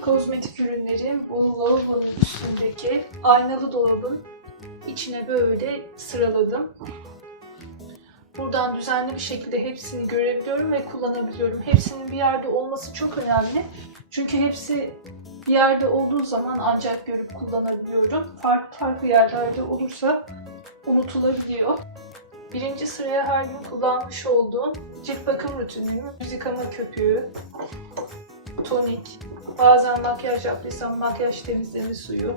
kozmetik ürünlerim bu lavabonun üstündeki aynalı dolabın içine böyle sıraladım. Buradan düzenli bir şekilde hepsini görebiliyorum ve kullanabiliyorum. Hepsinin bir yerde olması çok önemli. Çünkü hepsi bir yerde olduğu zaman ancak görüp kullanabiliyorum. Farklı farklı yerlerde olursa unutulabiliyor. Birinci sıraya her gün kullanmış olduğum cilt bakım rutinimi, yüz yıkama köpüğü, tonik, bazen makyaj yaptıysam makyaj temizleme suyu,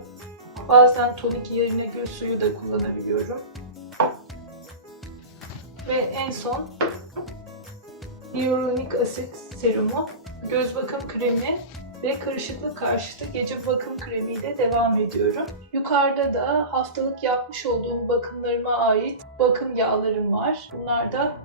bazen tonik yerine gül suyu da kullanabiliyorum. Ve en son hyaluronik asit serumu, göz bakım kremi ve karışıklık karşıtı gece bakım kremiyle devam ediyorum. Yukarıda da haftalık yapmış olduğum bakımlarıma ait bakım yağlarım var. Bunlar da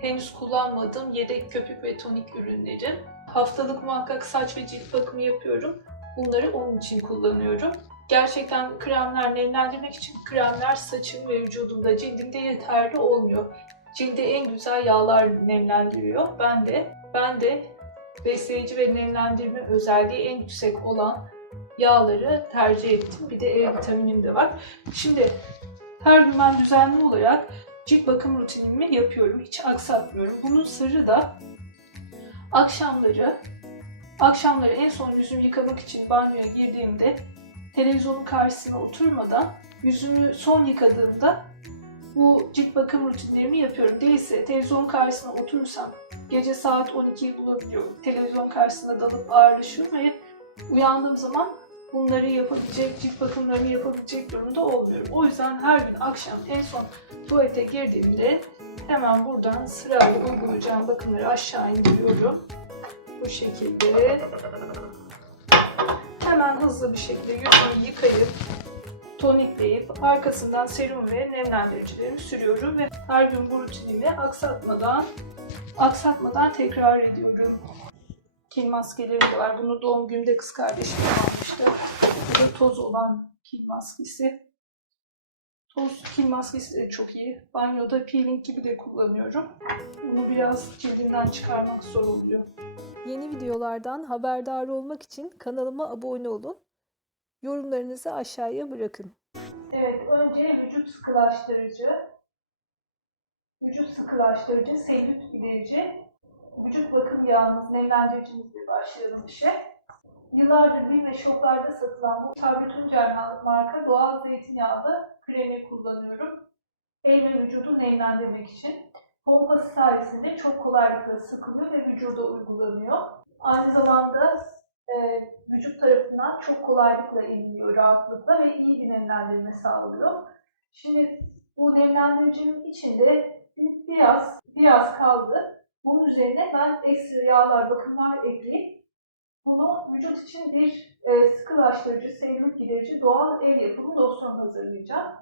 henüz kullanmadığım yedek köpük ve tonik ürünlerim. Haftalık muhakkak saç ve cilt bakımı yapıyorum. Bunları onun için kullanıyorum. Gerçekten kremler nemlendirmek için kremler saçım ve vücudumda cildimde yeterli olmuyor. Cildi en güzel yağlar nemlendiriyor. Ben de ben de besleyici ve nemlendirme özelliği en yüksek olan yağları tercih ettim. Bir de E vitaminim de var. Şimdi her gün ben düzenli olarak cilt bakım rutinimi yapıyorum. Hiç aksatmıyorum. Bunun sırrı da akşamları akşamları en son yüzümü yıkamak için banyoya girdiğimde televizyonun karşısına oturmadan yüzümü son yıkadığımda bu cilt bakım rutinlerimi yapıyorum. Değilse televizyonun karşısına oturursam gece saat 12'yi bulabiliyorum. Televizyon karşısında dalıp ağırlaşıyorum ve uyandığım zaman bunları yapabilecek, cilt bakımlarını yapabilecek durumda olmuyorum. O yüzden her gün akşam en son tuvalete girdiğimde hemen buradan sırayla uygulayacağım bakımları aşağı indiriyorum. Bu şekilde hemen hızlı bir şekilde yüzümü yıkayıp tonikleyip arkasından serum ve nemlendiricilerimi sürüyorum ve her gün bu rutinimi aksatmadan aksatmadan tekrar ediyorum. Kil maskeleri de var. Bunu doğum günümde kız kardeşim almıştı. Bu da toz olan kil maskesi. Toz kil maskesi de çok iyi. Banyoda peeling gibi de kullanıyorum. Bunu biraz cildimden çıkarmak zor oluyor. Yeni videolardan haberdar olmak için kanalıma abone olun. Yorumlarınızı aşağıya bırakın. Evet, önce vücut sıkılaştırıcı, vücut sıkılaştırıcı, selülit giderici, vücut bakım yağımız, nemlendiricimizle başlayalım işe. Yıllardır BİM ve shoplarda satılan bu Sabri Tuncer marka doğal zeytinyağlı kremi kullanıyorum. El ve vücudu nemlendirmek için. Pompası sayesinde çok kolaylıkla sıkılıyor ve vücuda uygulanıyor. Aynı zamanda e, vücut tarafından çok kolaylıkla emiliyor, rahatlıkla ve iyi bir nemlendirme sağlıyor. Şimdi bu nemlendiricinin içinde bir- biraz biraz kaldı. Bunun üzerine ben ekstra yağlar, bakımlar ekleyip bunu vücut için bir e, sıkılaştırıcı, selülit giderici doğal ev yapımı losyon hazırlayacağım.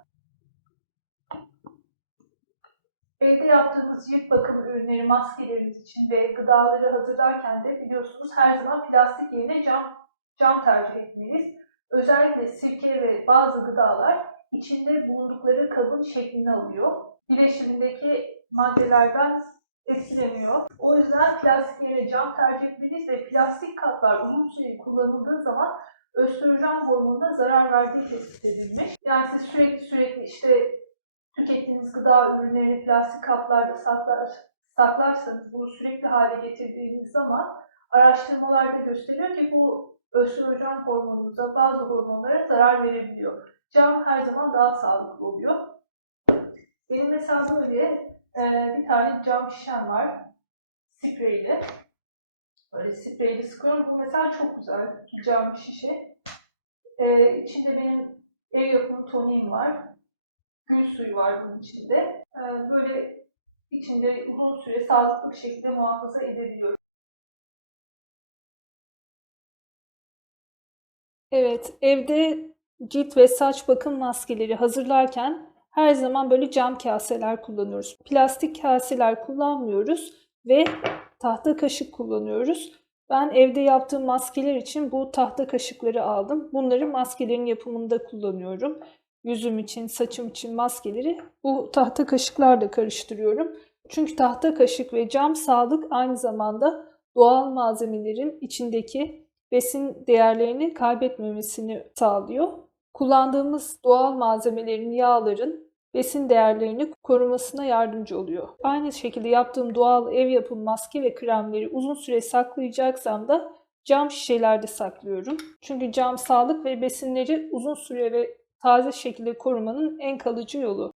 Evde yaptığımız cilt bakım ürünleri, maskelerimiz için ve gıdaları hazırlarken de biliyorsunuz her zaman plastik yerine cam, cam tercih etmeliyiz. Özellikle sirke ve bazı gıdalar içinde bulundukları kabın şeklini alıyor. Bileşimindeki maddelerden etkileniyor. O yüzden plastik yerine cam tercih etmeliyiz ve plastik kaplar uzun süre kullanıldığı zaman östrojen hormonuna zarar verdiği tespit edilmiş. Yani siz sürekli sürekli işte tükettiğiniz gıda ürünlerini plastik kaplarda saklar, saklarsanız bunu sürekli hale getirdiğiniz zaman araştırmalarda gösteriyor ki bu östrojen hormonunuza, bazı hormonlara zarar verebiliyor. Cam her zaman daha sağlıklı oluyor. Benim mesela böyle e, bir tane cam şişem var. Spreyli. Böyle spreyli sıkıyorum. Bu mesela çok güzel cam şişe. E, içinde benim ev yapımı toniğim var gül suyu var bunun içinde. Ee, Böyle içinde uzun süre sağlıklı bir şekilde muhafaza edebiliyoruz. Evet, evde cilt ve saç bakım maskeleri hazırlarken her zaman böyle cam kaseler kullanıyoruz. Plastik kaseler kullanmıyoruz ve tahta kaşık kullanıyoruz. Ben evde yaptığım maskeler için bu tahta kaşıkları aldım. Bunları maskelerin yapımında kullanıyorum yüzüm için, saçım için maskeleri bu tahta kaşıklarla karıştırıyorum. Çünkü tahta kaşık ve cam sağlık aynı zamanda doğal malzemelerin içindeki besin değerlerini kaybetmemesini sağlıyor. Kullandığımız doğal malzemelerin, yağların besin değerlerini korumasına yardımcı oluyor. Aynı şekilde yaptığım doğal ev yapımı maske ve kremleri uzun süre saklayacaksam da cam şişelerde saklıyorum. Çünkü cam sağlık ve besinleri uzun süre ve taze şekilde korumanın en kalıcı yolu.